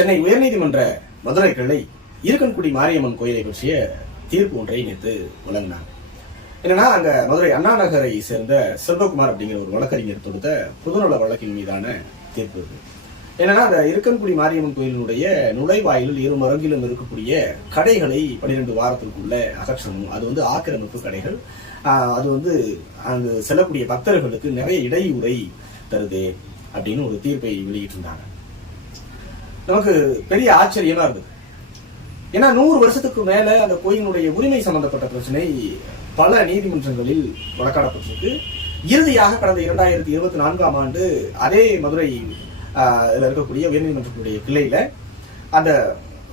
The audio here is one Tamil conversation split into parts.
சென்னை உயர்நீதிமன்ற மதுரை கிளை இருக்கன்குடி மாரியம்மன் கோயிலை பற்றிய தீர்ப்பு ஒன்றை நேற்று வழங்கினாங்க என்னன்னா அங்க மதுரை அண்ணா நகரை சேர்ந்த செல்வகுமார் அப்படிங்கிற ஒரு வழக்கறிஞர் தொடுத்த பொதுநல வழக்கின் மீதான தீர்ப்பு இது. என்னன்னா அந்த இருக்கன்குடி மாரியம்மன் கோயிலினுடைய நுழைவாயிலில் இரு மரங்கிலும் இருக்கக்கூடிய கடைகளை பன்னிரெண்டு வாரத்திற்குள்ள அகற்றணும். அது வந்து ஆக்கிரமிப்பு கடைகள். அது வந்து அங்கு செல்லக்கூடிய பக்தர்களுக்கு நிறைய இடையூறை தருது அப்படின்னு ஒரு தீர்ப்பை வெளியிட்டிருந்தாங்க. நமக்கு பெரிய ஆச்சரியமா இருந்தது. ஏன்னா நூறு வருஷத்துக்கு மேல அந்த கோயிலினுடைய உரிமை சம்பந்தப்பட்ட பிரச்சனை பல நீதிமன்றங்களில் வழக்காடப்பட்டிருக்கு. இறுதியாக கடந்த இரண்டாயிரத்தி இருபத்தி நான்காம் ஆண்டு அதே மதுரை இதில் இருக்கக்கூடிய உயர்நீதிமன்றத்துடைய கிளையில அந்த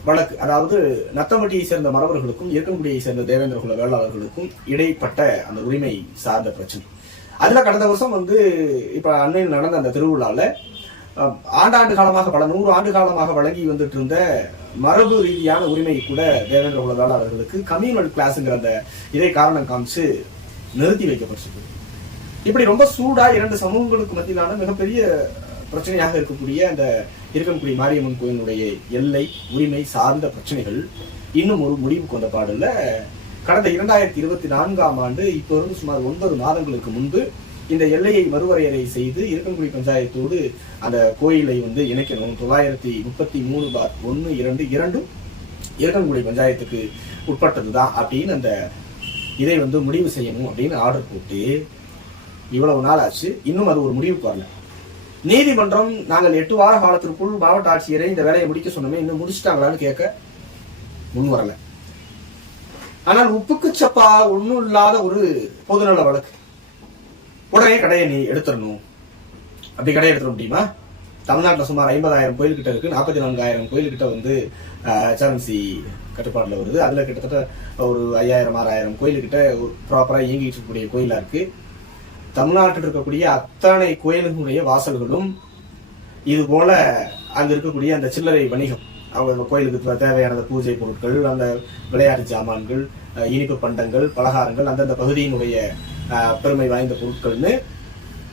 வழக்கு அதாவது நத்தம்பட்டியை சேர்ந்த மறவர்களுக்கும் இருக்கன்குடியை சேர்ந்த தேவேந்திர குல வேளாளர்களுக்கும் இடைப்பட்ட அந்த உரிமை சார்ந்த பிரச்சனை. அதுல கடந்த வருஷம் வந்து இப்ப அண்மையில் நடந்த அந்த திருவிழால ஆண்டாண்டு காலமாக பல நூறு ஆண்டு காலமாக வழங்கி வந்துட்டு இருந்த மரபு ரீதியான உரிமை கூட தேவேந்திர குலதால் அவர்களுக்கு கம்யூனல் கிளாஸுங்கிற அந்த இதை காரணம் காமிச்சு நிறுத்தி வைக்கப்பட்டிருக்கு. இப்படி ரொம்ப சூடா இரண்டு சமூகங்களுக்கு மத்தியிலான மிகப்பெரிய பிரச்சனையாக இருக்கக்கூடிய அந்த இருக்கக்கூடிய மாரியம்மன் கோயிலுடைய எல்லை உரிமை சார்ந்த பிரச்சனைகள் இன்னும் ஒரு முடிவுக்கு வந்த பாடல்ல கடந்த இரண்டாயிரத்தி இருபத்தி நான்காம் ஆண்டு இப்போ இருந்து சுமார் ஒன்பது மாதங்களுக்கு முன்பு இந்த எல்லையை மறுவரையறை செய்து இருக்கங்குடி பஞ்சாயத்தோடு அந்த கோயிலை வந்து இணைக்கணும். தொள்ளாயிரத்தி முப்பத்தி மூணு பார் ஒன்று இரண்டு இரண்டும் இருக்கங்குடி பஞ்சாயத்துக்கு உட்பட்டதுதான் அப்படின்னு அந்த இதை வந்து முடிவு செய்யணும் அப்படின்னு ஆர்டர் போட்டு இவ்வளவு நாள் ஆச்சு. இன்னும் அது ஒரு முடிவுக்கு வரல. நீதிமன்றம் நாங்கள் எட்டு வார காலத்திற்குள் மாவட்ட ஆட்சியரை இந்த வேலையை முடிக்க சொன்னோமே இன்னும் முடிச்சிட்டாங்களான்னு கேட்க முன் வரல. ஆனால் உப்புக்கு சப்பா ஒண்ணும் இல்லாத ஒரு பொதுநல வழக்கு. உடனே கடையை நீ எடுத்துடணும். அப்படி கடையை எடுத்துட முடியுமா? தமிழ்நாட்டில் சுமார் ஐம்பதாயிரம் கோயில் கிட்ட இருக்கு. நாற்பத்தி நான்காயிரம் கோயில் கிட்ட வந்து சரன்சி கட்டுப்பாட்டில் வருது. அதில் கிட்டத்தட்ட ஒரு ஐயாயிரம் ஆறாயிரம் கோயில் கிட்ட இயங்கிட்டு இருக்கக்கூடிய கோயிலாக இருக்கு. தமிழ்நாட்டில் இருக்கக்கூடிய அத்தனை கோயில்களுடைய வாசல்களும் இது போல அங்கே இருக்கக்கூடிய அந்த சில்லறை வணிகம் அவங்க கோயிலுக்கு தேவையான பூஜை பொருட்கள் அந்த விளையாட்டு ஜாமான்கள் இனிப்பு பண்டங்கள் பலகாரங்கள் அந்தந்த பகுதியினுடைய பெருமை வாய்ந்த பொருட்கள்னு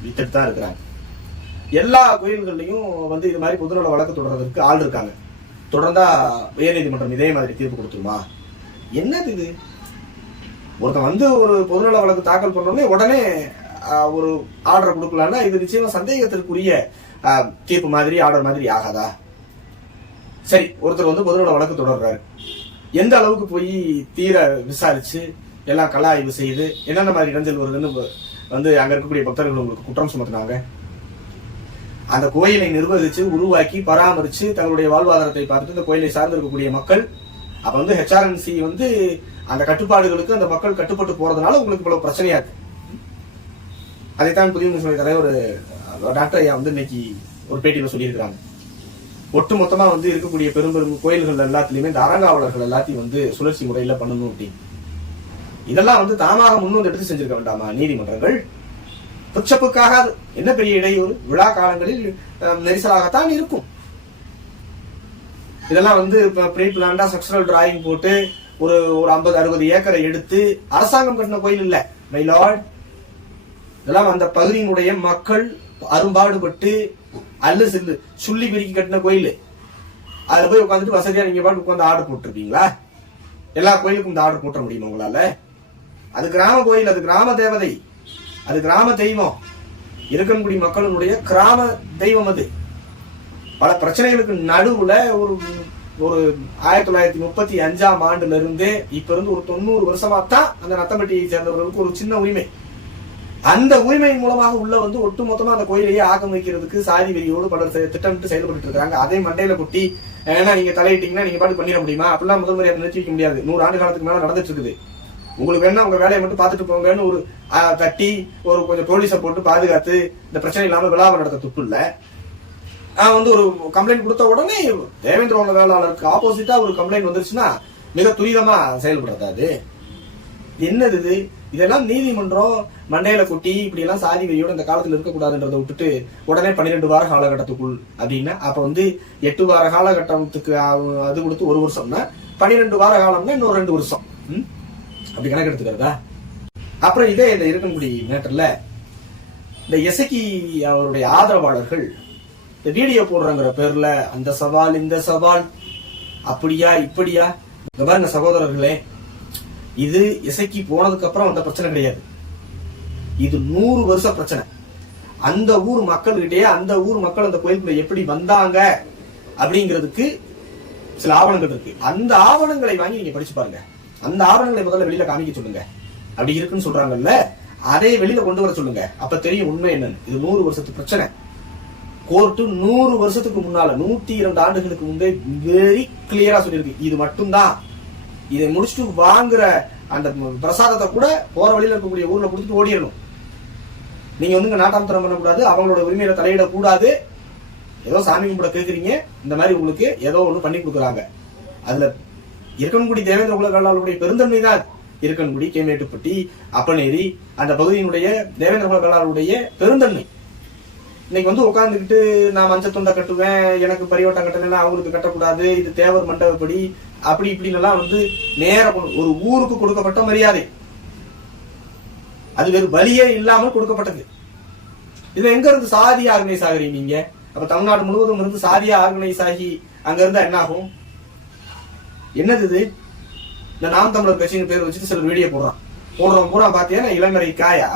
வித்துட்டு தான் இருக்கிறாங்க. எல்லா கோயில்கள்லையும் வந்து இது மாதிரி பொதுநல வழக்கு தொடர்றதுக்கு ஆள் இருக்காங்க. தொடர்ந்தா உயர்நீதிமன்றம் இதே மாதிரி தீர்ப்பு கொடுத்துருமா? என்னது இது? ஒருத்தன் வந்து ஒரு பொதுநல வழக்கு தாக்கல் பண்ணோடனே உடனே ஒரு ஆர்டர் கொடுக்கலான்னா இது நிச்சயமா சந்தேகத்திற்குரிய தீர்ப்பு மாதிரி ஆர்டர் மாதிரி ஆகாதா? சரி ஒருத்தர் வந்து பொதுநல வழக்கு தொடர்றாரு. எந்த அளவுக்கு போய் தீர விசாரிச்சு எல்லாம் கள ஆய்வு செய்து என்னென்ன மாதிரி இடைஞ்சல் வருதுன்னு வந்து அங்க இருக்கக்கூடிய பக்தர்கள் உங்களுக்கு குற்றம் சுமத்துனாங்க. அந்த கோயிலை நிர்வகிச்சு உருவாக்கி பராமரிச்சு தங்களுடைய வாழ்வாதாரத்தை பார்த்து இந்த கோயிலை சார்ந்து இருக்கக்கூடிய மக்கள் அப்ப வந்து ஹெச்ஆர்என்சி வந்து அந்த கட்டுப்பாடுகளுக்கு அந்த மக்கள் கட்டுப்பட்டு போறதுனால உங்களுக்கு இவ்வளவு பிரச்சனையா இருக்கு. அதைத்தான் புதிய முஸ்லிம் தலைவர் டாக்டர் ஐயா வந்து இன்னைக்கு ஒரு பேட்டியில சொல்லியிருக்கிறாங்க. ஒட்டு மொத்தமா வந்து இருக்கக்கூடிய பெரும் பெரும் கோயில்கள் எல்லாத்துலயுமே இந்த அறங்காவலர்கள் எல்லாத்தையும் வந்து சுழற்சி முறையில பண்ணணும் அப்படின்னு. இதெல்லாம் வந்து தாமாக முன்வந்து எடுத்து செஞ்சிருக்க வேண்டாமா? நீதிமன்றங்கள். புச்சப்புக்காக என்ன பெரிய இடையூறு? விழா காலங்களில் நெரிசலாகத்தான் இருக்கும். இதெல்லாம் வந்து இப்போ ப்ரீ பிளான்டா ஸ்ட்ரக்சரல் டிராயிங் போட்டு ஒரு ஒரு ஐம்பது அறுபது ஏக்கரை எடுத்து அரசாங்கம் கட்டின கோயில் இல்லை. மை இதெல்லாம் அந்த பகுதியினுடைய மக்கள் அரும்பாடுபட்டு அல்லு சில்லு சுள்ளி பிரிக்கி கட்டின கோயில். அதுல போய் உட்காந்துட்டு வசதியா நீங்க பாட்டு உட்காந்து ஆர்டர் போட்டிருப்பீங்களா? எல்லா கோயிலுக்கும் இந்த ஆர்டர் போட்ட முடியுமா உங்களால? அது கிராம கோயில் அது கிராம தேவதை. அது கிராம தெய்வம். இருக்கன்குடி மக்களினுடைய கிராம தெய்வம் அது. பல பிரச்சனைகளுக்கு நடுவுல ஒரு ஒரு ஆயிரத்தி தொள்ளாயிரத்தி முப்பத்தி அஞ்சாம் ஆண்டுல இருந்து இப்ப இருந்து ஒரு தொண்ணூறு வருஷமா தான் அந்த நத்தம்பட்டியை சேர்ந்தவர்களுக்கு ஒரு சின்ன உரிமை. அந்த உரிமையின் மூலமாக உள்ள வந்து ஒட்டுமொத்தமா அந்த கோயிலையே ஆக்கிரமிக்கிறதுக்கு சாதி வெறியோடு பலர் திட்டமிட்டு செயல்பட்டு இருக்காங்க. அதே மண்டையில கொட்டி ஏன்னா நீங்க தலையிட்டீங்கன்னா நீங்க பாட்டு பண்ணிட முடியுமா? அப்படிலாம் முதல் முறையாக நிறுத்தி வைக்க முடியாது. நூறு ஆண்டு காலத்துக்கு மேல நடந்துட்டு இருக்குது. உங்களுக்கு வேணா உங்க வேலையை மட்டும் பார்த்துட்டு போங்கன்னு ஒரு கட்டி தட்டி ஒரு கொஞ்சம் போலீஸை போட்டு பாதுகாத்து இந்த பிரச்சனை இல்லாம விழாவை நடத்த துப்பு இல்ல. நான் வந்து ஒரு கம்ப்ளைண்ட் கொடுத்த உடனே தேவேந்திரவோட வேளாளருக்கு ஆப்போசிட்டா ஒரு கம்ப்ளைண்ட் வந்துருச்சுன்னா மிக துரிதமா செயல்படுறது அது என்னது இது? இதெல்லாம் நீதிமன்றம் மண்டையில குட்டி இப்படி எல்லாம் சாதி வெறியோட இந்த காலத்துல இருக்கக்கூடாதுன்றதை விட்டுட்டு உடனே பன்னிரெண்டு வார காலகட்டத்துக்குள் அப்படின்னா. அப்ப வந்து எட்டு வார காலகட்டத்துக்கு அது கொடுத்து ஒரு வருஷம்னா பன்னிரெண்டு வார காலம்னா இன்னொரு ரெண்டு வருஷம். ம்? அப்படி கணக்கு எடுத்துக்கிறதா அப்புறம் இதே இந்த இருக்கன்குடி மேட்டர்ல இந்த எசக்கி அவருடைய ஆதரவாளர்கள் இந்த வீடியோ போடுறங்கிற பேர்ல அந்த சவால் இந்த சவால் அப்படியா இப்படியா? இந்த பாருங்க சகோதரர்களே இது இசைக்கு போனதுக்கு அப்புறம் அந்த பிரச்சனை கிடையாது. இது நூறு வருஷ பிரச்சனை. அந்த ஊர் மக்கள்கிட்டயே அந்த ஊர் மக்கள் அந்த கோயிலுக்குள்ள எப்படி வந்தாங்க அப்படிங்கிறதுக்கு சில ஆவணங்கள் இருக்கு. அந்த ஆவணங்களை வாங்கி நீங்க படிச்சு பாருங்க. அந்த ஆவணங்களை முதல்ல வெளியில காமிக்க சொல்லுங்க. அப்படி இருக்குன்னு சொல்றாங்கல்ல அதை வெளியில கொண்டு வர சொல்லுங்க. அப்ப தெரியும் உண்மை என்னன்னு. இது நூறு வருஷத்து பிரச்சனை. கோர்ட்டு நூறு வருஷத்துக்கு முன்னால நூத்தி இரண்டு ஆண்டுகளுக்கு முன்பே வெரி கிளியரா சொல்லியிருக்கு. இது மட்டும்தான். இதை முடிச்சுட்டு வாங்குற அந்த பிரசாதத்தை கூட போற வழியில இருக்கக்கூடிய ஊர்ல கொடுத்துட்டு ஓடிடணும் நீங்க வந்து நாட்டாந்தரம் பண்ணக்கூடாது அவங்களோட உரிமையில தலையிடக்கூடாது. ஏதோ சாமி கும்பிட கேக்குறீங்க. இந்த மாதிரி உங்களுக்கு ஏதோ ஒண்ணு பண்ணி கொடுக்குறாங்க. அதுல இருக்கன்குடி தேவேந்திர குல பெருந்தன்மை தான் இருக்கன்குடி கேமேட்டுப்பட்டி அப்பநேரி அந்த பகுதியினுடைய தேவேந்திர குல பெருந்தன்மை. இன்னைக்கு வந்து உட்காந்துக்கிட்டு நான் மஞ்சள் தொண்டை கட்டுவேன் எனக்கு பரிவட்டம் கட்டணும்னா அவங்களுக்கு கட்டக்கூடாது இது தேவர் மண்டபப்படி அப்படி இப்படின்னு வந்து நேர ஒரு ஊருக்கு கொடுக்கப்பட்ட மரியாதை. அது வேறு வழியே இல்லாமல் கொடுக்கப்பட்டது. இதுல எங்க இருந்து சாதி ஆர்கனைஸ் ஆகுறீங்க நீங்க? அப்ப தமிழ்நாடு முழுவதும் இருந்து சாதியா ஆர்கனைஸ் ஆகி அங்க இருந்தா என்ன ஆகும் என்னது இது? இந்த நாம் தமிழர் கட்சியின் பேர் வச்சுட்டு சிலர் வீடியோ போடுறான். போடுறவன் பூரா பார்த்தீங்கன்னா இளமறை காயா?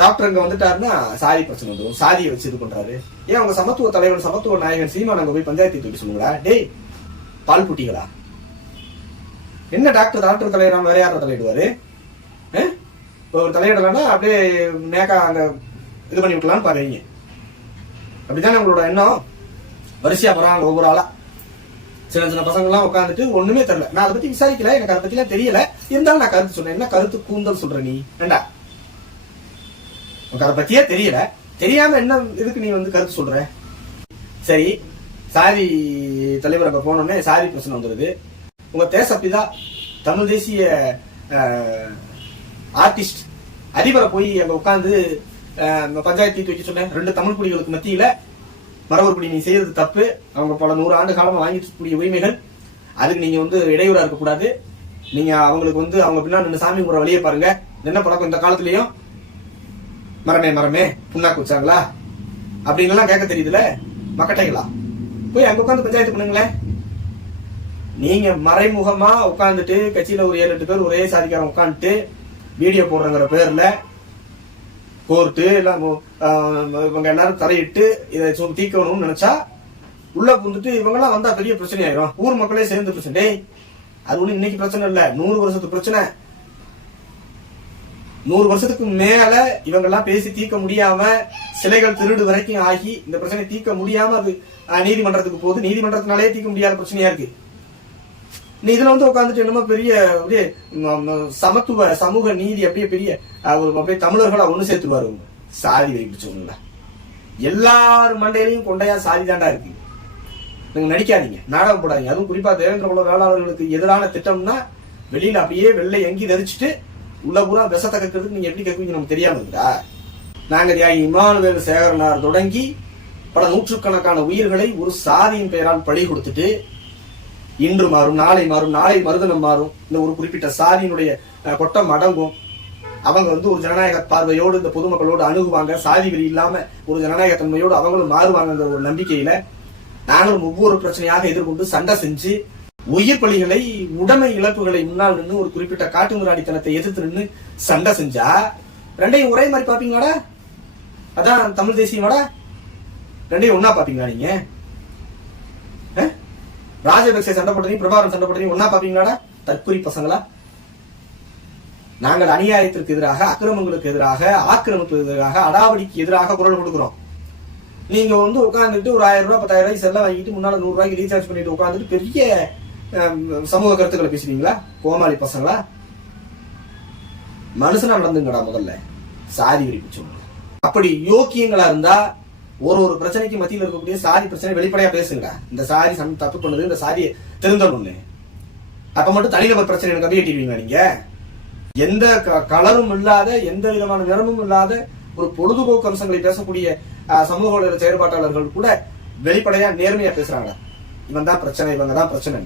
டாக்டர் இங்க வந்துட்டாருன்னா சாதி பிரச்சனை வந்துடும் சாதியை வச்சு இது பண்றாரு. ஏன் அவங்க சமத்துவ தலைவன் சமத்துவ நாயகன் சீமான் அங்க போய் பஞ்சாயத்து தூக்கி சொல்லுங்களா? டேய் பால் புட்டிகளா என்ன டாக்டர் டாக்டர் தலையிடாம வேற யார தலையிடுவாரு? இப்போ ஒரு தலையிடலன்னா அப்படியே நேக்கா அங்க இது பண்ணி விட்டலாம்னு பாக்குறீங்க. அப்படித்தானே உங்களோட எண்ணம்? வரிசையா போறாங்க ஒவ்வொரு ஆளா. சின்ன சின்ன பசங்கள்லாம் உட்காந்துட்டு ஒண்ணுமே தெரியல. நான் அதை பத்தி விசாரிக்கல எனக்கு அதை பத்திலாம் தெரியல. இருந்தாலும் நான் கருத்து சொன்னேன் என்ன கருத்து கூந்தல் சொல்ற நீ? ஏண்டா? உனக்கு அதை பத்தியே தெரியல. தெரியாம என்ன இதுக்கு நீ வந்து கருத்து சொல்ற? சரி சாரி தலைவர் அங்க போனோடனே சாரி பிரச்சனை வந்துருது. உங்க தேசப்பிதா தமிழ் தேசிய ஆர்டிஸ்ட் அதிபரை போய் அங்க உட்காந்து பஞ்சாயத்து தீர்த்து வைக்க சொன்னேன். ரெண்டு தமிழ் குடிகளுக்கு மத்தியில மரபர் நீ செய்யறது தப்பு. அவங்க பல நூறு ஆண்டு காலமா வாங்கிட்டு இருக்கக்கூடிய உரிமைகள். அதுக்கு நீங்க வந்து இடையூறா இருக்கக்கூடாது. நீங்க அவங்களுக்கு வந்து அவங்க பின்னாடி நின்று சாமி கும்பிட வழியை பாருங்க. என்ன பழக்கம் இந்த காலத்துலேயும்? மரமே மரமே புண்ணாக்கு வச்சாங்களா? அப்படின்னு கேட்க தெரியுதுல மக்கட்டைகளா? போய் அங்க உட்காந்து பஞ்சாயத்து பண்ணுங்களேன். நீங்க மறைமுகமா உட்காந்துட்டு கட்சியில ஒரு ஏழு எட்டு பேர் ஒரே சாதிக்காரன் உட்காந்துட்டு வீடியோ போடுறங்கிற பேர்ல கோர்ட்டு எல்லாம் இவங்க எல்லாரும் தலையிட்டு இதை சு- தீர்க்கணும்னு நினைச்சா உள்ள புந்துட்டு இவங்கெல்லாம் வந்தா பெரிய பிரச்சனை ஆயிரும் ஊர் மக்களே சேர்ந்து பிரச்சனை. அது ஒண்ணு இன்னைக்கு பிரச்சனை இல்ல. நூறு வருஷத்து பிரச்சனை. நூறு வருஷத்துக்கு மேல இவங்க எல்லாம் பேசி தீர்க்க முடியாம சிலைகள் திருடு வரைக்கும் ஆகி இந்த பிரச்சனை தீர்க்க முடியாம அது நீதிமன்றத்துக்கு போகுது. நீதிமன்றத்தினாலே தீர்க்க முடியாத பிரச்சனையா இருக்கு. நீ இதுல வந்து உட்காந்துட்டு என்னமோ பெரிய அப்படியே சமத்துவ சமூக நீதி அப்படியே பெரிய ஒரு அப்படியே தமிழர்களா ஒண்ணு சேர்த்துருவாரு உங்க சாதி வெறி பிடிச்சவங்கள எல்லார் மண்டையிலையும் கொண்டையா சாதி தாண்டா இருக்கு. நீங்க நடிக்காதீங்க. நாடகம் போடாதீங்க. அதுவும் குறிப்பா தேவேந்திர குல வேளாளர்களுக்கு எதிரான திட்டம்னா வெளியில அப்படியே வெள்ளை எங்கி தரிச்சுட்டு உள்ள பூரா விஷத்தை கக்கிறதுக்கு நீங்க எப்படி கக்குவீங்க நமக்கு தெரியாம இருக்குதா? நாங்க தியாகி இமானுவேல் சேகரனார் தொடங்கி பல நூற்றுக்கணக்கான உயிர்களை ஒரு சாதியின் பெயரால் பழி கொடுத்துட்டு இன்று மாறும் நாளை மாறும் நாளை மறுதினம் மாறும். இந்த ஒரு குறிப்பிட்ட சாதியினுடைய கொட்டம் அடங்கும். அவங்க வந்து ஒரு ஜனநாயக பார்வையோடு இந்த பொதுமக்களோடு அணுகுவாங்க. சாதி வெறி இல்லாம ஒரு ஜனநாயக தன்மையோடு அவங்களும் மாறுவாங்கங்கிற ஒரு நம்பிக்கையில நாங்களும் ஒவ்வொரு பிரச்சனையாக எதிர்கொண்டு சண்டை செஞ்சு உயிர் பலிகளை உடைமை இழப்புகளை முன்னால் நின்று ஒரு குறிப்பிட்ட காட்டுமிராடித்தனத்தை எதிர்த்து நின்று சண்டை செஞ்சா ரெண்டையும் ஒரே மாதிரி பாப்பீங்களாடா அதான் தமிழ் தேசியமாடா? ரெண்டையும் ஒன்னா பாப்பீங்களா நீங்க? ராஜபக்சே சண்டை போடுறீங்க பிரபாகரன் சண்டை போடுறீங்க ஒன்னா பாப்பீங்களாடா தற்குறி பசங்களா? நாங்கள் அநியாயத்திற்கு எதிராக அக்கிரமங்களுக்கு எதிராக ஆக்கிரமிப்பு எதிராக அடாவடிக்கு எதிராக குரல் கொடுக்குறோம். நீங்க வந்து உட்காந்துட்டு ஒரு ஆயிரம் ரூபாய் பத்தாயிரம் ரூபாய் செல்ல வாங்கிட்டு முன்னால நூறு ரூபாய்க்கு ரீசார்ஜ் பண்ணிட்டு உட்காந்துட்டு பெரிய சமூக கருத்துக்களை பேசுறீங்களா? கோமாளி பசங்களா? மனுஷனா நடந்துங்கடா முதல்ல. சாதி வெறி பிடிச்சவங்க அப்படி யோக்கியங்களா இருந்தா ஒரு ஒரு பிரச்சனைக்கு மத்தியில் இருக்கக்கூடிய சாதி பிரச்சனை வெளிப்படையா பேசுங்க. இந்த சாரி சம் தப்பு பண்ணுது இந்த சாரி திருந்தணும்னு அப்ப மட்டும் தனிநபர் பிரச்சனை எனக்கு அப்படியே நீங்க? எந்த க- கலரும் இல்லாத எந்த விதமான நிறமும் இல்லாத ஒரு பொழுதுபோக்கு அம்சங்களை பேசக்கூடிய சமூக செயற்பாட்டாளர்கள் கூட வெளிப்படையா நேர்மையா பேசுறாங்க. இவன் தான் பிரச்சனை இவங்க தான் பிரச்சனை